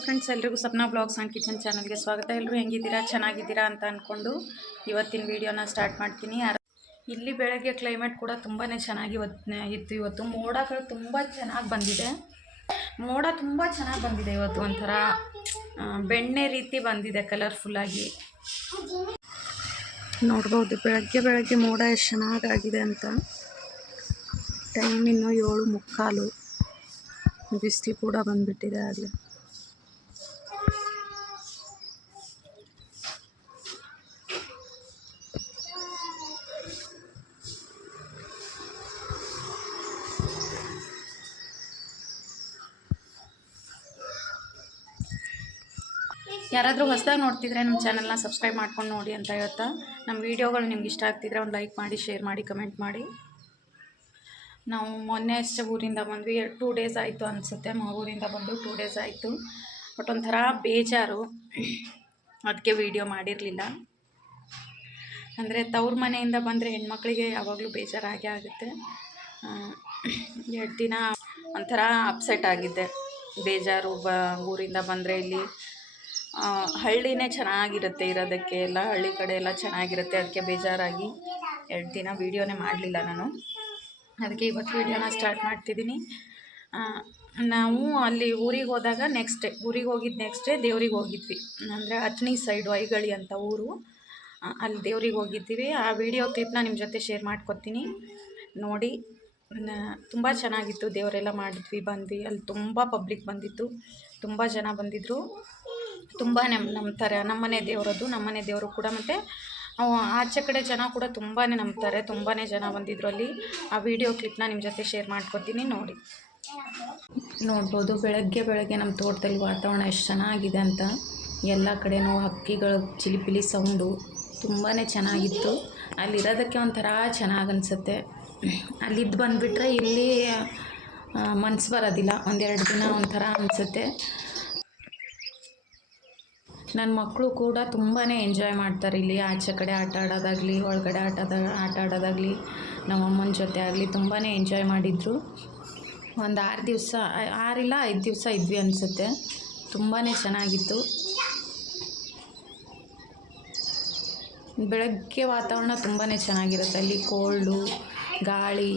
Friends ಎಲ್ರಿಗೂ Sapna blogs and kitchen ಚಾನಲ್ಗೆ ಸ್ವಾಗತ. ಎಲ್ಲರೂ ಹೆಂಗಿದ್ದೀರಾ? ಚೆನ್ನಾಗಿದ್ದೀರಾ ಅಂತ ಅಂದ್ಕೊಂಡು ಇವತ್ತಿನ ವೀಡಿಯೋನ ಸ್ಟಾರ್ಟ್ ಮಾಡ್ತೀನಿ. ಇಲ್ಲಿ ಬೆಳಗ್ಗೆ ಕ್ಲೈಮೇಟ್ ಕೂಡ ತುಂಬಾ ಚೆನ್ನಾಗಿ ಇತ್ತು. ಇವತ್ತು ಮೋಡಗಳು ತುಂಬ ಚೆನ್ನಾಗಿ ಬಂದಿದೆ. ಮೋಡ ತುಂಬ ಚೆನ್ನಾಗಿ ಬಂದಿದೆ ಇವತ್ತು ಒಂಥರ ಬೆಣ್ಣೆ ರೀತಿ ಬಂದಿದೆ ಕಲರ್ಫುಲ್ಲಾಗಿ ನೋಡ್ಬೋದು, ಬೆಳಗ್ಗೆ ಬೆಳಗ್ಗೆ ಮೋಡ ಎಷ್ಟು ಚೆನ್ನಾಗಾಗಿದೆ ಅಂತ. ಟೈಮ್ ಇನ್ನು ಏಳು ಮುಕ್ಕಾಲು. ಬಿಸಿಲು ಕೂಡ ಬಂದ್ಬಿಟ್ಟಿದೆ ಆಗಲೇ. ಯಾರಾದರೂ ಹೊಸದಾಗಿ ನೋಡ್ತಿದ್ರೆ ನಮ್ಮ ಚಾನಲ್ನ ಸಬ್ಸ್ಕ್ರೈಬ್ ಮಾಡ್ಕೊಂಡು ನೋಡಿ ಅಂತ ಹೇಳ್ತಾ. ನಮ್ಮ ವೀಡಿಯೋಗಳು ನಿಮ್ಗೆ ಇಷ್ಟ ಆಗ್ತಿದ್ರೆ ಒಂದು ಲೈಕ್ ಮಾಡಿ, ಶೇರ್ ಮಾಡಿ, ಕಮೆಂಟ್ ಮಾಡಿ. ನಾವು ಮೊನ್ನೆ ಅಷ್ಟೇ ಊರಿಂದ ಬಂದ್ವಿ. ಟೂ ಡೇಸ್ ಆಯಿತು ಅನಿಸುತ್ತೆ. ಊರಿಂದ ಬಂದು ಟೂ ಡೇಸ್ ಆಯಿತು. ಬಟ್ ಒಂಥರ ಬೇಜಾರು. ಅದಕ್ಕೆ ವೀಡಿಯೋ ಮಾಡಿರಲಿಲ್ಲ. ಅಂದರೆ ತವ್ರ ಮನೆಯಿಂದ ಬಂದರೆ ಹೆಣ್ಮಕ್ಳಿಗೆ ಯಾವಾಗಲೂ ಬೇಜಾರಾಗೇ ಆಗುತ್ತೆ. ಎರಡು ದಿನ ಒಂಥರ ಅಪ್ಸೆಟ್ ಆಗಿದ್ದೆ ಬೇಜಾರು ಬ, ಊರಿಂದ ಬಂದರೆ ಇಲ್ಲಿ. ಹಳ್ಳಿನೇ ಚೆನ್ನಾಗಿರುತ್ತೆ ಇರೋದಕ್ಕೆ ಎಲ್ಲ, ಹಳ್ಳಿ ಕಡೆ ಎಲ್ಲ ಚೆನ್ನಾಗಿರುತ್ತೆ, ಅದಕ್ಕೆ ಬೇಜಾರಾಗಿ ಎರಡು ದಿನ ವೀಡಿಯೋನೇ ಮಾಡಲಿಲ್ಲ ನಾನು. ಅದಕ್ಕೆ ಇವತ್ತು ವೀಡಿಯೋನ ಸ್ಟಾರ್ಟ್ ಮಾಡ್ತಿದ್ದೀನಿ. ನಾವು ಅಲ್ಲಿ ಊರಿಗೆ ಹೋದಾಗ ನೆಕ್ಸ್ಟ್ ಡೇ ಊರಿಗೆ ಹೋಗಿದ್ದು ನೆಕ್ಸ್ಟ್ ಡೇ ದೇವ್ರಿಗೆ ಹೋಗಿದ್ವಿ. ಅಂದರೆ ಅತ್ನಿ ಸೈಡ್ ಐಗಳಿ ಅಂತ ಊರು. ಅಲ್ಲಿ ದೇವ್ರಿಗೆ ಹೋಗಿದ್ದೀವಿ. ಆ ವಿಡಿಯೋ ಕ್ಲಿಪ್ನ ನಿಮ್ಮ ಜೊತೆ ಶೇರ್ ಮಾಡ್ಕೊತೀನಿ ನೋಡಿ ತುಂಬ ಚೆನ್ನಾಗಿತ್ತು. ದೇವರೆಲ್ಲ ಮಾಡಿದ್ವಿ, ಬಂದ್ವಿ. ಅಲ್ಲಿ ತುಂಬ ಪಬ್ಲಿಕ್ ಬಂದಿತ್ತು. ತುಂಬ ಜನ ಬಂದಿದ್ದರು ತುಂಬಾ ನಂಬ್ತಾರೆ. ನಮ್ಮನೆ ದೇವರದ್ದು, ನಮ್ಮನೆ ದೇವರು ಕೂಡ ಮತ್ತು ಆಚೆ ಕಡೆ ಜನ ಕೂಡ ತುಂಬಾ ನಂಬ್ತಾರೆ. ತುಂಬಾ ಜನ ಬಂದಿದ್ರು ಅಲ್ಲಿ. ಆ ವಿಡಿಯೋ ಕ್ಲಿಪ್ನ ನಿಮ್ಮ ಜೊತೆ ಶೇರ್ ಮಾಡ್ಕೊತೀನಿ ನೋಡಿ. ನೋಡ್ಬೋದು, ಬೆಳಗ್ಗೆ ಬೆಳಗ್ಗೆ ನಮ್ಮ ತೋಟದಲ್ಲಿ ವಾತಾವರಣ ಎಷ್ಟು ಚೆನ್ನಾಗಿದೆ ಅಂತ. ಎಲ್ಲ ಕಡೆಯೂ ಹಕ್ಕಿಗಳು, ಚಿಲಿಪಿಲಿ ಸೌಂಡು ತುಂಬಾ ಚೆನ್ನಾಗಿತ್ತು. ಅಲ್ಲಿರೋದಕ್ಕೆ ಒಂಥರ ಚೆನ್ನಾಗಿ ಅನಿಸುತ್ತೆ. ಅಲ್ಲಿದ್ದು ಬಂದುಬಿಟ್ರೆ ಇಲ್ಲಿ ಮನ್ಸು ಬರೋದಿಲ್ಲ. ಒಂದೆರಡು ದಿನ ಒಂಥರ ಅನಿಸುತ್ತೆ. ನನ್ನ ಮಕ್ಕಳು ಕೂಡ ತುಂಬಾ ಎಂಜಾಯ್ ಮಾಡ್ತಾರೆ ಇಲ್ಲಿ. ಆಚೆ ಕಡೆ ಆಟ ಆಡೋದಾಗಲಿ, ಒಳಗಡೆ ಆಟದ, ಆಟ ಆಡೋದಾಗಲಿ, ನಮ್ಮ ಅಮ್ಮನ ಜೊತೆ ಆಗಲಿ ತುಂಬಾ ಎಂಜಾಯ್ ಮಾಡಿದರು. ಒಂದು ಆರು ದಿವಸ, ಆರಿಲ್ಲ, ಐದು ದಿವಸ ಇದ್ವಿ ಅನಿಸುತ್ತೆ. ತುಂಬಾ ಚೆನ್ನಾಗಿತ್ತು. ಬೆಳಗ್ಗೆ ವಾತಾವರಣ ತುಂಬಾ ಚೆನ್ನಾಗಿರುತ್ತೆ. ಅಲ್ಲಿ ಕೋಲ್ಡು, ಗಾಳಿ,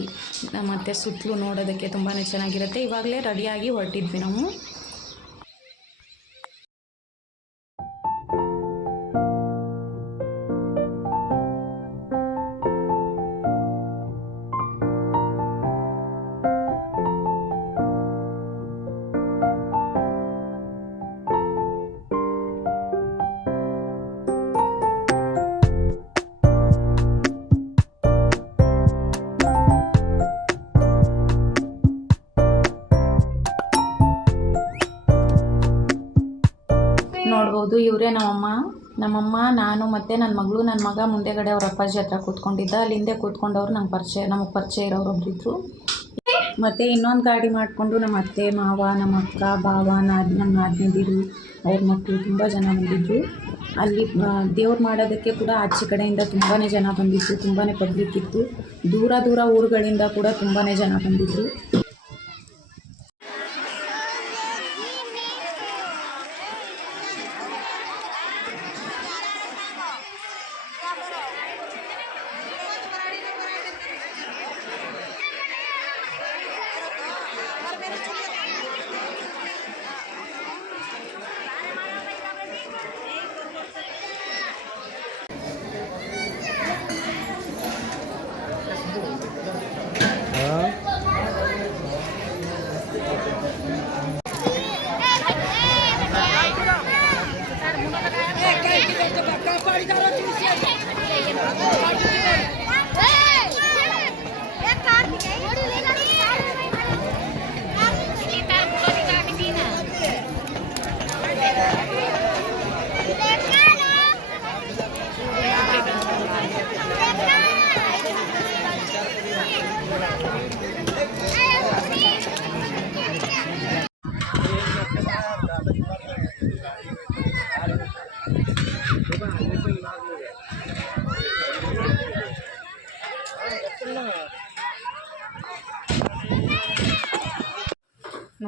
ಮತ್ತು ಸುತ್ತಲೂ ನೋಡೋದಕ್ಕೆ ತುಂಬಾ ಚೆನ್ನಾಗಿರುತ್ತೆ. ಇವಾಗಲೇ ರೆಡಿಯಾಗಿ ಹೊರಟಿದ್ವಿ ನಾವು. ಇವರೇ ನಮ್ಮಮ್ಮ. ನಮ್ಮಮ್ಮ, ನಾನು ಮತ್ತು ನನ್ನ ಮಗಳು ನನ್ನ ಮಗ ಮುಂದೆಗಡೆ ಅವ್ರ ಅಪ್ಪಾಜಿ ಹತ್ರ ಕೂತ್ಕೊಂಡಿದ್ದ. ಅಲ್ಲಿ ಹಿಂದೆ ಕೂತ್ಕೊಂಡವ್ರು ನಂಗೆ ಪರಿಚಯ, ನಮಗೆ ಪರಿಚಯ ಇರೋರು ಒಬ್ಬರಿದ್ರು ಮತ್ತು ಇನ್ನೊಂದು ಗಾಡಿ ಮಾಡಿಕೊಂಡು ನಮ್ಮ ಅತ್ತೆ, ಮಾವ, ನಮ್ಮ ಅಕ್ಕ ಬಾವ ನಾದ್ ನಮ್ಮ ನಾದಿನಿದಿರು, ಅವ್ರ ಮಕ್ಕಳು ತುಂಬ ಜನ ಬಂದಿದ್ದರು ಅಲ್ಲಿ ದೇವ್ರು ಮಾಡೋದಕ್ಕೆ ಕೂಡ ಆಚೆ ಕಡೆಯಿಂದ ತುಂಬಾ ಜನ ಬಂದಿದ್ದರು ತುಂಬಾ ಪಬ್ಲಿಕ್ ಇತ್ತು. ದೂರ ದೂರ ಊರುಗಳಿಂದ ಕೂಡ ತುಂಬಾ ಜನ ಬಂದಿದ್ದರು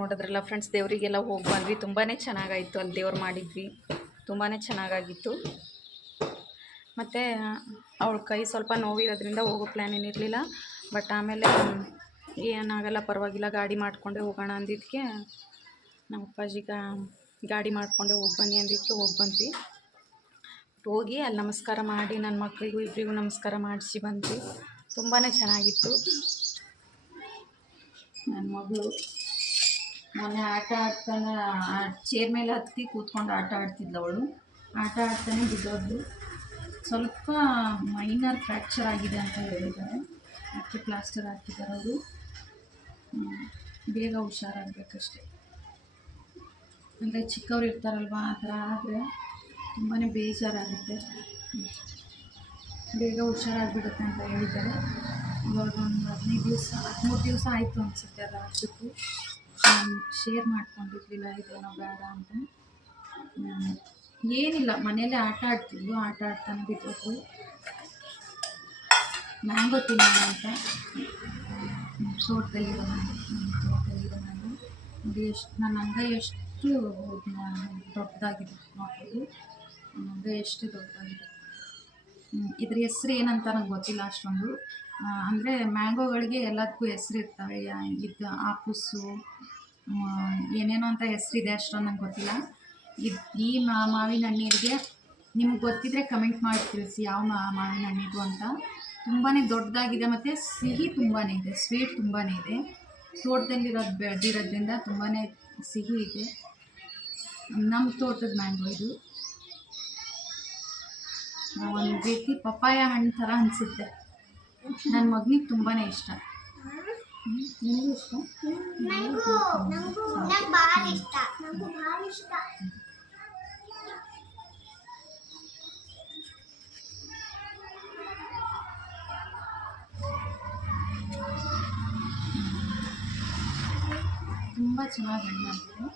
ನೋಡಿದ್ರಲ್ಲ ಫ್ರೆಂಡ್ಸ್ ದೇವರಿಗೆಲ್ಲ ಹೋಗಿ ಬಂದ್ವಿ ತುಂಬಾ ಚೆನ್ನಾಗಾಯಿತು. ಅಲ್ಲಿ ದೇವ್ರು ಮಾಡಿದ್ವಿ. ತುಂಬಾ ಚೆನ್ನಾಗಾಗಿತ್ತು. ಮತ್ತು, ಅವಳ ಕೈ ಸ್ವಲ್ಪ ನೋವಿರೋದ್ರಿಂದ ಹೋಗೋ ಪ್ಲ್ಯಾನ್ ಏನಿರಲಿಲ್ಲ ಬಟ್ ಆಮೇಲೆ, ಏನಾಗಲ್ಲ ಪರವಾಗಿಲ್ಲ, ಗಾಡಿ ಮಾಡಿಕೊಂಡೇ ಹೋಗೋಣ ಅಂದಿದ್ದಕ್ಕೆ ನಮ್ಮ ಅಪ್ಪಾಜಿಗೆ ಗಾಡಿ ಮಾಡಿಕೊಂಡೇ ಹೋಗಿ ಬನ್ನಿ ಅಂದಿದ್ದಕ್ಕೆ ಹೋಗಿ ಬಂದ್ವಿ. ಹೋಗಿ ಅಲ್ಲಿ ನಮಸ್ಕಾರ ಮಾಡಿ ನನ್ನ ಮಕ್ಕಳಿಗೂ ಇಬ್ಬರಿಗೂ ನಮಸ್ಕಾರ ಮಾಡಿಸಿ ಬಂದ್ವಿ. ತುಂಬಾ ಚೆನ್ನಾಗಿತ್ತು. ನನ್ನ ಮಗಳು ಮೊನ್ನೆ ಆಟ ಆಡ್ತಾನೆ ಚೇರ್ ಮೇಲೆ ಹತ್ತಿ ಕೂತ್ಕೊಂಡು ಆಟ ಆಡ್ತಿದ್ಲು ಆಟ ಆಡ್ತಾನೆ ಬಿದ್ದೋದ್ಲು. ಸ್ವಲ್ಪ ಮೈನರ್ ಫ್ರ್ಯಾಕ್ಚರ್ ಆಗಿದೆ ಅಂತ ಹೇಳಿದ್ದಾರೆ. ಅದಕ್ಕೆ ಪ್ಲಾಸ್ಟರ್ ಹಾಕಿದ್ದಾರೆ ಅವರು. ಬೇಗ ಹುಷಾರಾಗಬೇಕಷ್ಟೆ. ಅಂದರೆ ಚಿಕ್ಕವ್ರು ಇರ್ತಾರಲ್ವ ಆ ಥರ ಆದರೆ ತುಂಬಾ ಬೇಜಾರಾಗುತ್ತೆ. ಬೇಗ ಹುಷಾರಾಗ್ಬಿಡುತ್ತೆ ಅಂತ ಹೇಳಿದ್ದಾರೆ. ಇವಾಗ ಒಂದು ಹದಿನೈದು ದಿವಸ, ಹದಿಮೂರು ದಿವಸ ಆಯಿತು ಅನಿಸುತ್ತೆ ಅದು ನಾನು ಶೇರ್ ಮಾಡ್ಕೊಂಡಿರ್ಲಿಲ್ಲ, ಇದೇನೋ ಬೇಡ ಅಂತ. ಏನಿಲ್ಲ, ಮನೆಯಲ್ಲೇ ಆಟ ಆಡ್ತಿದ್ವು, ಆಟ ಆಡ್ತಾನೆ ಬಿದ್ದೋದ್ರು ಮ್ಯಾಂಗೋ ತಿನ್ನೋಣ ಅಂತ. ಸೋಟದಲ್ಲಿ ಮ್ಯಾಂಗೋ ನೋಡಿ ಎಷ್ಟು, ನನ್ನ ಅಂಗ ಎಷ್ಟು ದೊಡ್ಡದಾಗಿದೆ ನೋಡ್ಬೋದು. ಅಂಗೈ ಎಷ್ಟು ದೊಡ್ಡದಾಗಿದೆ. ಇದ್ರ ಹೆಸ್ರು ಏನಂತ ನಂಗೆ ಗೊತ್ತಿಲ್ಲ ಅಷ್ಟೊಂದು. ಅಂದರೆ ಮ್ಯಾಂಗೋಗಳಿಗೆ ಎಲ್ಲದಕ್ಕೂ ಹೆಸ್ರು ಇರ್ತವೆ ಯಾ- ಇದು ಆಪುಸ್ಸು ಏನೇನೋ ಅಂತ ಹೆಸ್ರಿದೆ ಅಷ್ಟೊಂದು ನಂಗೆ ಗೊತ್ತಿಲ್ಲ. ಇದು ಈ ಮಾವಿನ ಹಣ್ಣಿಗೆ ನಿಮ್ಗೆ ಗೊತ್ತಿದ್ರೆ ಕಮೆಂಟ್ ಮಾಡಿ ತಿಳಿಸಿ ಯಾವ ಮಾವಿನ ಹಣ್ಣಿದು ಅಂತ. ತುಂಬಾ ದೊಡ್ಡದಾಗಿದೆ ಮತ್ತು ಸಿಹಿ ತುಂಬಾ ಇದೆ, ಸ್ವೀಟ್ ತುಂಬಾ ಇದೆ. ತೋಟದಲ್ಲಿರೋದು ಬೆಳೆದಿರೋದ್ರಿಂದ ತುಂಬಾ ಸಿಹಿ ಇದೆ. ನಮ್ಮ ತೋಟದ ಮ್ಯಾಂಗೋ ಇದು. ಒಂದು ರೀತಿ ಪಪ್ಪಾಯ ಹಣ್ಣು ಥರ ಅನಿಸುತ್ತೆ. ನನ್ನ ಮಗನಿಗೆ ತುಂಬಾ ಇಷ್ಟ. ಇಷ್ಟ ನಂಗೂ ನಂಗೂ ನನಗೆ ಇಷ್ಟ. ಇಷ್ಟ. ತುಂಬ ಚೆನ್ನಾಗಿ ಹಣ್ಣಾಗಿದೆ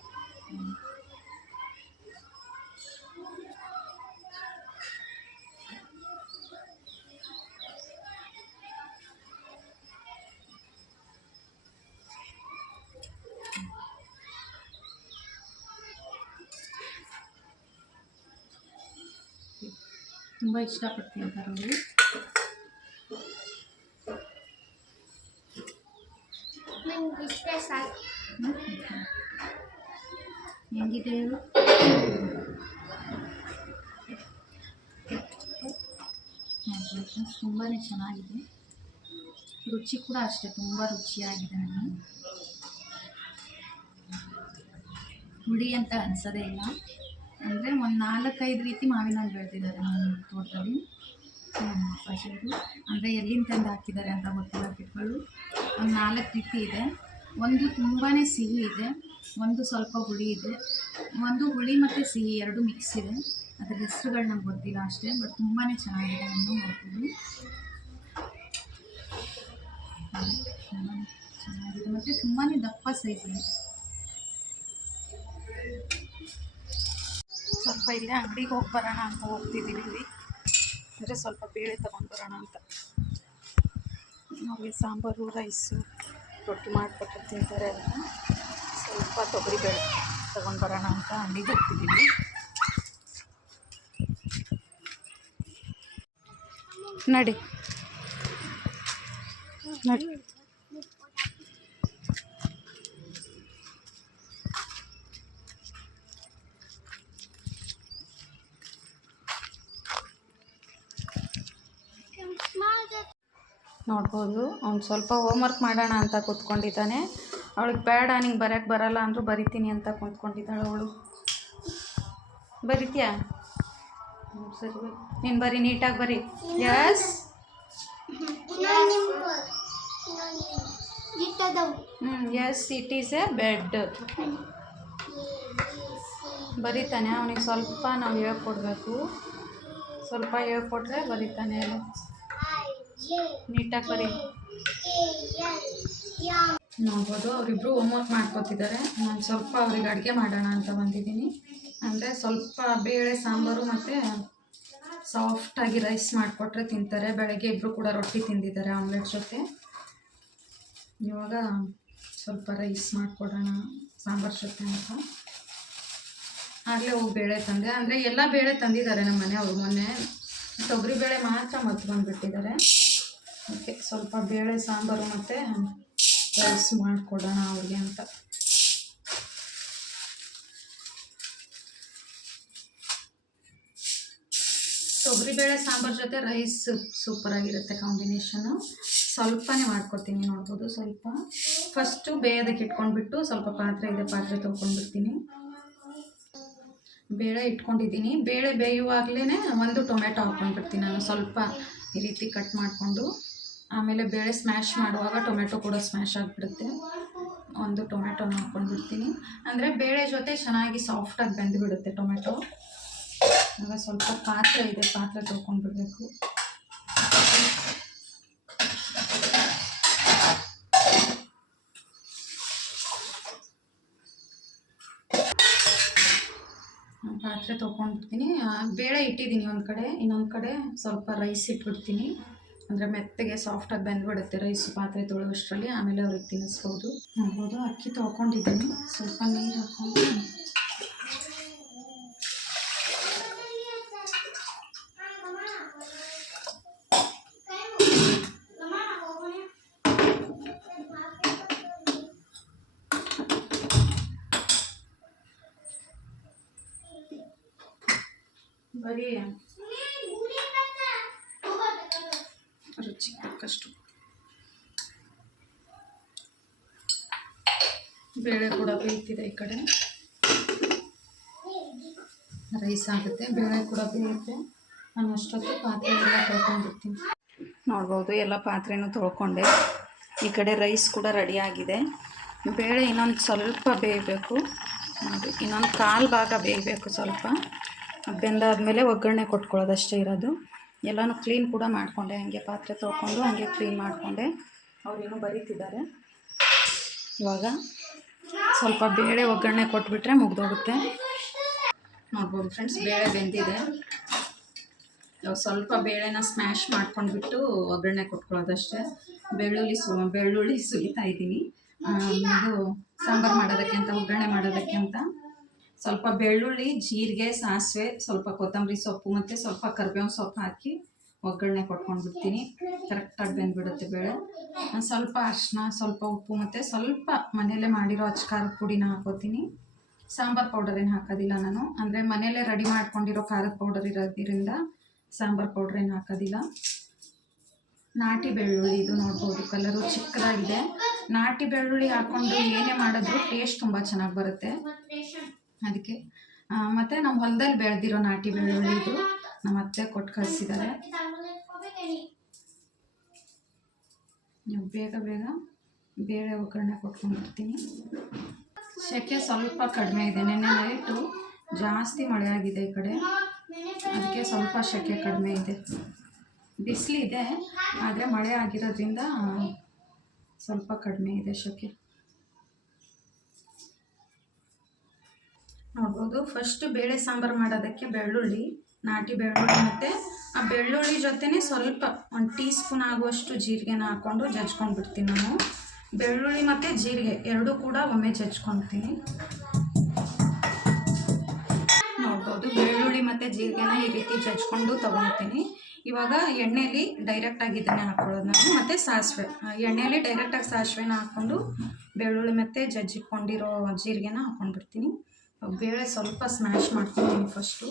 ತುಂಬ ಇಷ್ಟಪಟ್ಟು ತಿಂತಾರೆ ಅವರು ಹೆಂಗಿದೆ ತುಂಬಾ ಚೆನ್ನಾಗಿದೆ. ರುಚಿ ಕೂಡ ಅಷ್ಟೇ ತುಂಬ ರುಚಿಯಾಗಿದೆ ಹಣ್ಣು ಹುಳಿ ಅಂತ ಅನ್ಸೋದೇ ಇಲ್ಲ. ಅಂದರೆ ಒಂದು ನಾಲ್ಕೈದು ರೀತಿ ಮಾವಿನ ಹಣ್ಣು ಬೆಳೆದಿದ್ದಾರೆ ನಮ್ಮ ತೋಟದಲ್ಲಿ. ಅಪ್ಪಾಜಿಯವರು ಅಂದರೆ ಎಲ್ಲಿಂದ ತಂದು ಹಾಕಿದ್ದಾರೆ ಅಂತ ಗೊತ್ತಿಲ್ಲ ಗಿಡಗಳು ಒಂದು ನಾಲ್ಕು ರೀತಿ ಇದೆ. ಒಂದು ತುಂಬಾ ಸಿಹಿ ಇದೆ. ಒಂದು ಸ್ವಲ್ಪ ಹುಳಿ ಇದೆ. ಒಂದು ಹುಳಿ ಮತ್ತು ಸಿಹಿ ಎರಡು ಮಿಕ್ಸ್ ಇದೆ. ಅದರ ಹೆಸರುಗಳು ನಮ್ಗೆ ಗೊತ್ತಿಲ್ಲ ಅಷ್ಟೇ ಬಟ್ ತುಂಬಾ ಚೆನ್ನಾಗಿದೆ ಹಣ್ಣು ತುಂಬಾನೇ ಚೆನ್ನಾಗಿದೆ. ಮತ್ತು ತುಂಬಾ ದಪ್ಪ ಸೈಜ್ ಇದೆ. ಸ್ವಲ್ಪ ಇಲ್ಲೇ ಅಂಗಡಿಗೆ ಹೋಗಿ ಬರೋಣ ಅಂತ ಹೋಗ್ತಿದ್ದೀವಿ ಇಲ್ಲಿ. ಅಂದರೆ ಸ್ವಲ್ಪ ಬೇಳೆ ತೊಗೊಂಡು ಬರೋಣ ಅಂತ. ಅವ್ರಿಗೆ ಸಾಂಬಾರು, ರೈಸು, ರೊಟ್ಟಿ ಮಾಡಿಕೊಟ್ಟು ತಿಂತಾರೆ ಅದನ್ನು ಸ್ವಲ್ಪ ತೊಗರಿ ಬೇಳೆ ತೊಗೊಂಡು ಬರೋಣ ಅಂತ ಅಂಗಡಿಗೆ ಹೋಗ್ತಿದ್ದೀವಿ ನಡಿ. ನಡಿ. ನೋಡ್ಬೋದು. ಅವ್ನು ಸ್ವಲ್ಪ ಹೋಮ್ವರ್ಕ್ ಮಾಡೋಣ ಅಂತ ಕೂತ್ಕೊಂಡಿದ್ದಾನೆ. ಅವಳಿಗೆ ಬೇಡ ನಿಂಗೆ ಬರೋಕ್ಕೆ ಬರಲ್ಲ ಅಂದರೂ ಬರಿತೀನಿ ಅಂತ ಕೂತ್ಕೊಂಡಿದ್ದಾಳೆ ಅವಳು. ಬರಿತೀಯಾ? ಸರಿ ನೀನು ಬರಿ ನೀಟಾಗಿ ಬರಿ. ಎಸ್ ಹ್ಞೂ yes it is a bed ಬರಿತಾನೆ. ಅವನಿಗೆ ಸ್ವಲ್ಪ ನಾವು ಹೇಳ್ಕೊಡ್ಬೇಕು. ಸ್ವಲ್ಪ ಹೇಳ್ಕೊಟ್ರೆ ಬರಿತಾನೆ ಎಲ್ಲ ನೀಟಾಗಿ ಬರೀ ನೋಡ್ಬೋದು ಅವರಿಬ್ಬರು ಹೋಮ್ವರ್ಕ್ ಮಾಡ್ಕೋತಿದ್ದಾರೆ. ನಾನು ಸ್ವಲ್ಪ ಅವ್ರಿಗೆ ಅಡುಗೆ ಮಾಡೋಣ ಅಂತ ಬಂದಿದ್ದೀನಿ. ಅಂದರೆ ಸ್ವಲ್ಪ ಬೇಳೆ, ಸಾಂಬಾರು ಮತ್ತು ಸಾಫ್ಟಾಗಿ ರೈಸ್ ಮಾಡಿಕೊಟ್ರೆ ತಿಂತಾರೆ. ಬೆಳಗ್ಗೆ ಇಬ್ಬರು ಕೂಡ ರೊಟ್ಟಿ ತಿಂದಿದ್ದಾರೆ ಆಮ್ಲೆಟ್ ಜೊತೆ. ಇವಾಗ ಸ್ವಲ್ಪ ರೈಸ್ ಮಾಡಿಕೊಡೋಣ, ಸಾಂಬಾರು ಜೊತೆ ಅಂತ. ಆಗಲೇ ಹೋಗಿ ಬೇಳೆ ತಂದೆ. ಅಂದರೆ ಎಲ್ಲ ಬೇಳೆ ತಂದಿದ್ದಾರೆ ನಮ್ಮ ಮನೆ ಅವ್ರ ಮೊನ್ನೆ. ತೊಗರಿ ಬೇಳೆ ಮಾತ್ರ ಮದ್ದು ಬಂದುಬಿಟ್ಟಿದ್ದಾರೆ ಓಕೆ ಸ್ವಲ್ಪ ಬೇಳೆ, ಸಾಂಬಾರು ಮತ್ತು ರೈಸ್ ಮಾಡಿಕೊಡೋಣ ಅವ್ರಿಗೆ ಅಂತ. ತೊಗರಿಬೇಳೆ, ಸಾಂಬಾರು ಜೊತೆ ರೈಸ್ ಸೂಪರಾಗಿರುತ್ತೆ ಕಾಂಬಿನೇಷನು. ಸ್ವಲ್ಪನೇ ಮಾಡ್ಕೊತೀನಿ ನೋಡ್ಬೋದು, ಸ್ವಲ್ಪ. ಫಸ್ಟು ಬೇಯೋದಕ್ಕೆ ಇಟ್ಕೊಂಡ್ಬಿಟ್ಟು ಸ್ವಲ್ಪ ಪಾತ್ರೆ ಇದೆ, ಪಾತ್ರೆ ತೊಗೊಂಡ್ಬಿಡ್ತೀನಿ ಬೇಳೆ ಇಟ್ಕೊಂಡಿದ್ದೀನಿ. ಬೇಳೆ ಬೇಯುವಾಗಲೇ ಒಂದು ಟೊಮೆಟೊ ಹಾಕ್ಕೊಂಡ್ಬಿಡ್ತೀನಿ ನಾನು ಸ್ವಲ್ಪ ಈ ರೀತಿ ಕಟ್ ಮಾಡಿಕೊಂಡು. ಆಮೇಲೆ ಬೇಳೆ ಸ್ಮ್ಯಾಶ್ ಮಾಡುವಾಗ ಟೊಮೆಟೊ ಕೂಡ ಸ್ಮ್ಯಾಶ್ ಆಗಿಬಿಡುತ್ತೆ. ಒಂದು ಟೊಮೆಟೊನ ಹಾಕ್ಕೊಂಡ್ಬಿಡ್ತೀನಿ ಅಂದರೆ ಬೇಳೆ ಜೊತೆ ಚೆನ್ನಾಗಿ ಸಾಫ್ಟಾಗಿ ಬೆಂದುಬಿಡುತ್ತೆ ಟೊಮೆಟೊ. ಆಗ ಸ್ವಲ್ಪ ಪಾತ್ರೆ ಇದೆ, ಪಾತ್ರೆ ತೊಳ್ಕೊಂಡ್ಬಿಡ್ಬೇಕು. ಪಾತ್ರೆ ತೊಗೊಂಡ್ಬಿಡ್ತೀನಿ ಬೇಳೆ ಇಟ್ಟಿದ್ದೀನಿ ಒಂದು ಕಡೆ, ಇನ್ನೊಂದು ಕಡೆ ಸ್ವಲ್ಪ ರೈಸ್ ಇಟ್ಬಿಡ್ತೀನಿ. ಅಂದರೆ ಮೆತ್ತಗೆ ಸಾಫ್ಟಾಗಿ ಬೆಂದ್ಬಿಡುತ್ತೆ ರೈಸ್ ಪಾತ್ರೆ ತೊಳೆಯೋಷ್ಟರಲ್ಲಿ, ಆಮೇಲೆ ಅವ್ರಿಗೆ ತಿನ್ನಿಸ್ಬೋದು. ನೋಡ್ಬೋದು, ಅಕ್ಕಿ ತೊಳ್ಕೊಂಡಿದ್ದೀನಿ. ಸ್ವಲ್ಪ ನೀರು ಹಾಕ್ಕೊಂಡು ರುಚಿ ತಕ್ಕಷ್ಟು ಬೇಳೆ ಕೂಡ ಬೇಯ್ತಿದೆ ಈ ಕಡೆ. ರೈಸ್ ಆಗುತ್ತೆ, ಬೇಳೆ ಕೂಡ ಬೇಯುತ್ತೆ. ನಾನು ಅಷ್ಟೊತ್ತು ಪಾತ್ರೆ ಎಲ್ಲ ತೊಳ್ಕೊಂಡಿರ್ತೀನಿ. ನೋಡ್ಬೋದು, ಎಲ್ಲ ಪಾತ್ರೆನೂ ತೊಳ್ಕೊಂಡೆ. ಈ ಕಡೆ ರೈಸ್ ಕೂಡ ರೆಡಿ ಆಗಿದೆ. ಬೇಳೆ ಇನ್ನೊಂದು ಸ್ವಲ್ಪ ಬೇಯಬೇಕು. ನೋಡಿ, ಇನ್ನೊಂದು ಕಾಲು ಭಾಗ ಬೇಯಬೇಕು ಸ್ವಲ್ಪ. ಬೆಂದಾದಮೇಲೆ ಬೆಂದಾದ್ಮೇಲೆ ಒಗ್ಗರಣೆ ಕೊಟ್ಕೊಳ್ಳೋದಷ್ಟೇ ಇರೋದು. ಎಲ್ಲನೂ ಕ್ಲೀನ್ ಕೂಡ ಮಾಡಿಕೊಂಡೆ. ಹಂಗೆ ಪಾತ್ರೆ ತೊಗೊಂಡು ಹಂಗೆ ಕ್ಲೀನ್ ಮಾಡಿಕೊಂಡೆ. ಅವ್ರೇನೋ ಬರೀತಿದ್ದಾರೆ. ಇವಾಗ ಸ್ವಲ್ಪ ಬೇಳೆ ಒಗ್ಗರಣೆ ಕೊಟ್ಬಿಟ್ರೆ ಮುಗ್ದೋಗುತ್ತೆ. ನೋಡ್ಬೋದು ಫ್ರೆಂಡ್ಸ್ ಬೇಳೆ ಬೆಂದಿದೆ. ಸ್ವಲ್ಪ ಬೇಳೆನ ಸ್ಮ್ಯಾಶ್ ಮಾಡ್ಕೊಂಡ್ಬಿಟ್ಟು ಒಗ್ಗರಣೆ ಕೊಟ್ಕೊಳ್ಳೋದಷ್ಟೇ. ಬೆಳ್ಳುಳ್ಳಿ ಸು, ಬೆಳ್ಳುಳ್ಳಿ ಸುಲಿತಾ ಇದ್ದೀನಿ. ಇದು ಸಾಂಬಾರು ಮಾಡೋದಕ್ಕೆ ಅಂತ, ಒಗ್ಗರಣೆ ಮಾಡೋದಕ್ಕೆ ಅಂತ. ಸ್ವಲ್ಪ ಬೆಳ್ಳುಳ್ಳಿ, ಜೀರಿಗೆ, ಸಾಸಿವೆ, ಸ್ವಲ್ಪ ಕೊತ್ತಂಬರಿ ಸೊಪ್ಪು ಮತ್ತು ಸ್ವಲ್ಪ ಕರ್ಬೇವು ಸೊಪ್ಪು ಹಾಕಿ ಒಗ್ಗರಣೆ ಕೊಟ್ಕೊಂಡ್ಬಿಡ್ತೀನಿ. ಕರೆಕ್ಟಾಗಿ ಬೆಂದ್ಬಿಡುತ್ತೆ ಬೇಳೆ. ಸ್ವಲ್ಪ ಅರಿಶಿನ ಸ್ವಲ್ಪ ಉಪ್ಪು ಮತ್ತು ಸ್ವಲ್ಪ ಮನೆಯಲ್ಲೇ ಮಾಡಿರೋ ಅಚ್ಕಾರದ ಪುಡಿನ ಹಾಕೋತೀನಿ. ಸಾಂಬಾರು ಪೌಡರ್ ಏನು ಹಾಕೋದಿಲ್ಲ ನಾನು. ಅಂದರೆ ಮನೆಯಲ್ಲೇ ರೆಡಿ ಮಾಡ್ಕೊಂಡಿರೋ ಖಾರದ ಪೌಡರ್ ಇರೋದ್ರಿಂದ ಸಾಂಬಾರು ಪೌಡ್ರ್ ಏನು ಹಾಕೋದಿಲ್ಲ. ನಾಟಿ ಬೆಳ್ಳುಳ್ಳಿ ಇದು ನೋಡ್ಬೋದು, ಕಲರು ಚಿಕ್ಕದಾಗಿದೆ. ನಾಟಿ ಬೆಳ್ಳುಳ್ಳಿ ಹಾಕ್ಕೊಂಡು ಏನೇ ಮಾಡಿದ್ರು ಟೇಸ್ಟ್ ತುಂಬ ಚೆನ್ನಾಗಿ ಬರುತ್ತೆ. ಅದಕ್ಕೆ. ಮತ್ತೆ ನಮ್ಮ ಹೊಲದಲ್ಲಿ ಬೆಳೆದಿರೋ ನಾಟಿ ಬೆಳ್ಳುಳ್ಳಿ ಇದು ನಮ್ಮ ಅತ್ತೆ ಕೊಟ್ಟು ಕಳಿಸಿದ್ದಾರೆ ಬೇಗ ಬೇಗ ಬೇಳೆ ಒಗ್ಗರಣೆ ಕೊಟ್ಕೊಂಡ್ಬಿಡ್ತೀನಿ. ಸೆಕೆ ಸ್ವಲ್ಪ ಕಡಿಮೆ ಇದೆ. ನೆನ್ನೆ ನೈಟು ಜಾಸ್ತಿ ಮಳೆ ಆಗಿದೆ ಈ ಕಡೆ. ಅದಕ್ಕೆ ಸ್ವಲ್ಪ ಸೆಕೆ ಕಡಿಮೆ ಇದೆ. ಬಿಸಿಲಿದೆ, ಆದರೆ ಮಳೆ ಆಗಿರೋದ್ರಿಂದ ಸ್ವಲ್ಪ ಕಡಿಮೆ ಇದೆ ಸೆಕೆ. ನೋಡ್ಬೋದು ಫಸ್ಟ್ ಬೇಳೆ ಸಾಂಬಾರು ಮಾಡೋದಕ್ಕೆ ಬೆಳ್ಳುಳ್ಳಿ, ನಾಟಿ ಬೆಳ್ಳುಳ್ಳಿ ಮತ್ತು ಆ ಬೆಳ್ಳುಳ್ಳಿ ಜೊತೆನೇ ಸ್ವಲ್ಪ ಒಂದು ಟೀ ಸ್ಪೂನ್ ಆಗುವಷ್ಟು ಜೀರಿಗೆನ ಹಾಕ್ಕೊಂಡು ಜಜ್ಕೊಂಡು ಬಿಡ್ತೀನಿ ನಾನು. ಬೆಳ್ಳುಳ್ಳಿ ಮತ್ತು ಜೀರಿಗೆ ಎರಡೂ ಕೂಡ ಒಮ್ಮೆ ಜಜ್ಕೊತೀನಿ. ನೋಡ್ಬೋದು ಬೆಳ್ಳುಳ್ಳಿ ಮತ್ತು ಜೀರಿಗೆನ ಈ ರೀತಿ ಜಜ್ಕೊಂಡು ತೊಗೊಳ್ತೀನಿ ಇವಾಗ ಎಣ್ಣೆಯಲ್ಲಿ ಡೈರೆಕ್ಟಾಗಿ ಇದನ್ನೇ ಹಾಕ್ಕೊಳ್ಳೋದು ನಾನು ಮತ್ತು ಸಾಸಿವೆ. ಎಣ್ಣೆಯಲ್ಲಿ ಡೈರೆಕ್ಟಾಗಿ ಸಾಸಿವೆನ ಹಾಕ್ಕೊಂಡು ಬೆಳ್ಳುಳ್ಳಿ ಮತ್ತು ಜಜ್ಜಿಕೊಂಡಿರೋ ಜೀರಿಗೆನ ಹಾಕ್ಕೊಂಡ್ಬಿಡ್ತೀನಿ ಬೇಳೆ ಸ್ವಲ್ಪ ಸ್ಮ್ಯಾಶ್ ಮಾಡ್ಕೊತೀನಿ ಫಸ್ಟು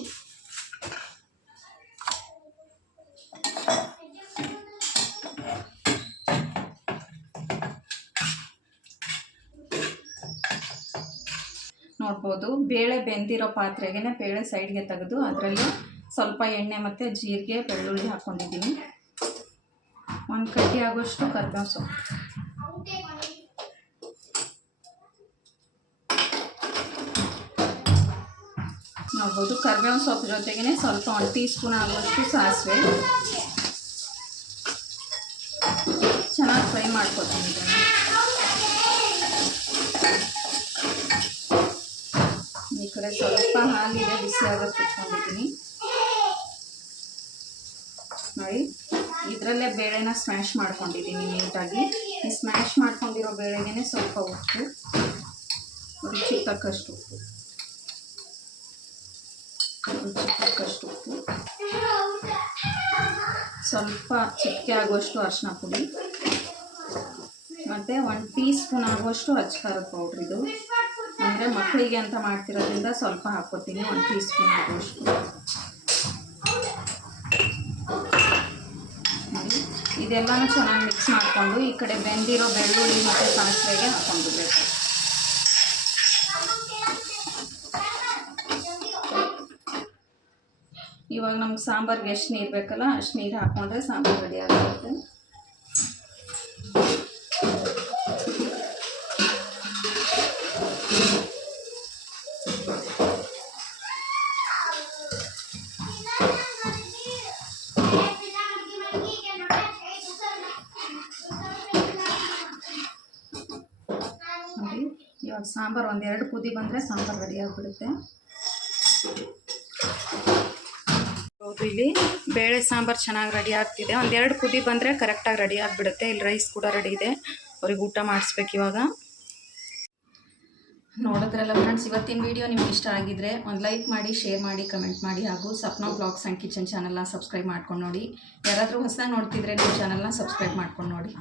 ನೋಡ್ಬೋದು, ಬೇಳೆ ಬೆಂದಿರೋ ಪಾತ್ರೆಗೆ ಬೇಳೆ ಸೈಡ್ಗೆ ತೆಗೆದು ಅದರಲ್ಲಿ ಸ್ವಲ್ಪ ಎಣ್ಣೆ ಮತ್ತು ಜೀರಿಗೆ, ಬೆಳ್ಳುಳ್ಳಿ ಹಾಕ್ಕೊಂಡಿದ್ದೀನಿ ಒಂದು ಕಟ್ಟಿ ಆಗೋಷ್ಟು ಕರ್ಬೇವು ಸೊಪ್ಪು ನೋಡ್ಬೋದು. ಕರ್ಬೇವಿನ ಸೊಪ್ಪು ಜೊತೆಗೇ ಸ್ವಲ್ಪ ಒಂದು ಟೀ ಸ್ಪೂನ್ ಆಗುವಷ್ಟು ಸಾಸಿವೆ. ಚೆನ್ನಾಗಿ ಫ್ರೈ ಮಾಡ್ಕೊತೀನಿ ಈ ಕಡೆ ಸ್ವಲ್ಪ ಹಾಲಿದೆ, ಬಿಸಿ ಆಗೋಕ್ಕೆ ಇಟ್ಕೊಂಡಿದ್ದೀನಿ. ನೋಡಿ, ಇದರಲ್ಲೇ ಬೇಳೆನ ಸ್ಮ್ಯಾಶ್ ಮಾಡ್ಕೊಂಡಿದ್ದೀನಿ ನೀಟಾಗಿ. ಈ ಸ್ಮ್ಯಾಶ್ ಮಾಡ್ಕೊಂಡಿರೋ ಬೇಳೆಗೆ ಸ್ವಲ್ಪ ಉಪ್ಪು ರುಚಿಗೆ ತಕ್ಕಷ್ಟು ಉಪ್ಪು. ಸ್ವಲ್ಪ ಚಿಟಿಕೆ ಆಗುವಷ್ಟು ಅರಿಶಿನ ಪುಡಿ. ಮತ್ತು ಒಂದು ಟೀ ಸ್ಪೂನ್ ಆಗುವಷ್ಟು ಅಚ್ಕಾರದ ಪೌಡ್ರ್ ಇದು. ಅಂದರೆ ಮಕ್ಕಳಿಗೆ ಅಂತ ಮಾಡ್ತಿರೋದ್ರಿಂದ ಸ್ವಲ್ಪ ಹಾಕ್ಕೋತೀನಿ, ಒಂದು ಟೀ ಸ್ಪೂನ್ ಆಗುವಷ್ಟು ಇದೆಲ್ಲನೂ ಚೆನ್ನಾಗಿ ಮಿಕ್ಸ್ ಮಾಡಿಕೊಂಡು ಈ ಕಡೆ ಬೆಂದಿರೋ ಬೆಳ್ಳುಳ್ಳಿ ಮತ್ತು ಸಾಸಿವೆಗೆ ಹಾಕೊಂಡ್ಬಿಡ್ಬೇಕು ಇವಾಗ ನಮ್ಗೆ ಸಾಂಬಾರ್ಗೆ ಎಷ್ಟು ನೀರು ಬೇಕಲ್ಲ ಅಷ್ಟು ನೀರು ಹಾಕ್ಕೊಂಡ್ರೆ ಸಾಂಬಾರು ರೆಡಿ ಆಗುತ್ತೆ. ಇವಾಗ ಸಾಂಬಾರು ಒಂದೆರಡು ಕುದಿ ಬಂದರೆ ಸಾಂಬಾರು ರೆಡಿ ಆಗಿಬಿಡುತ್ತೆ. ಹೌದು ಇಲ್ಲಿ ಬೇಳೆ ಸಾಂಬಾರು ಚೆನ್ನಾಗಿ ರೆಡಿ ಆಗ್ತಿದೆ. ಒಂದೆರಡು ಕುದಿ ಬಂದರೆ ಕರೆಕ್ಟಾಗಿ ರೆಡಿ ಆಗಿಬಿಡುತ್ತೆ. ಇಲ್ಲಿ ರೈಸ್ ಕೂಡ ರೆಡಿ ಇದೆ. ಅವ್ರಿಗೆ ಊಟ ಮಾಡಿಸ್ಬೇಕು ಇವಾಗ. ನೋಡಿದ್ರಲ್ಲ ಫ್ರೆಂಡ್ಸ್ ಇವತ್ತಿನ ವಿಡಿಯೋ ನಿಮ್ಗೆ ಇಷ್ಟ ಆಗಿದ್ರೆ ಒಂದು ಲೈಕ್ ಮಾಡಿ ಶೇರ್ ಮಾಡಿ ಕಮೆಂಟ್ ಮಾಡಿ ಹಾಗೂ ಸಪ್ನಾ ಬ್ಲಾಗ್ಸ್ ಆ್ಯಂಡ್ ಕಿಚನ್ ಚಾನಲ್ನ ಸಬ್ಸ್ಕ್ರೈಬ್ ಮಾಡ್ಕೊಂಡು ನೋಡಿ. ಯಾರಾದರೂ ಹೊಸ ನೋಡ್ತಿದ್ರೆ ನಿಮ್ಮ ಚಾನಲ್ನ ಸಬ್ಸ್ಕ್ರೈಬ್ ಮಾಡ್ಕೊಂಡು ನೋಡಿ.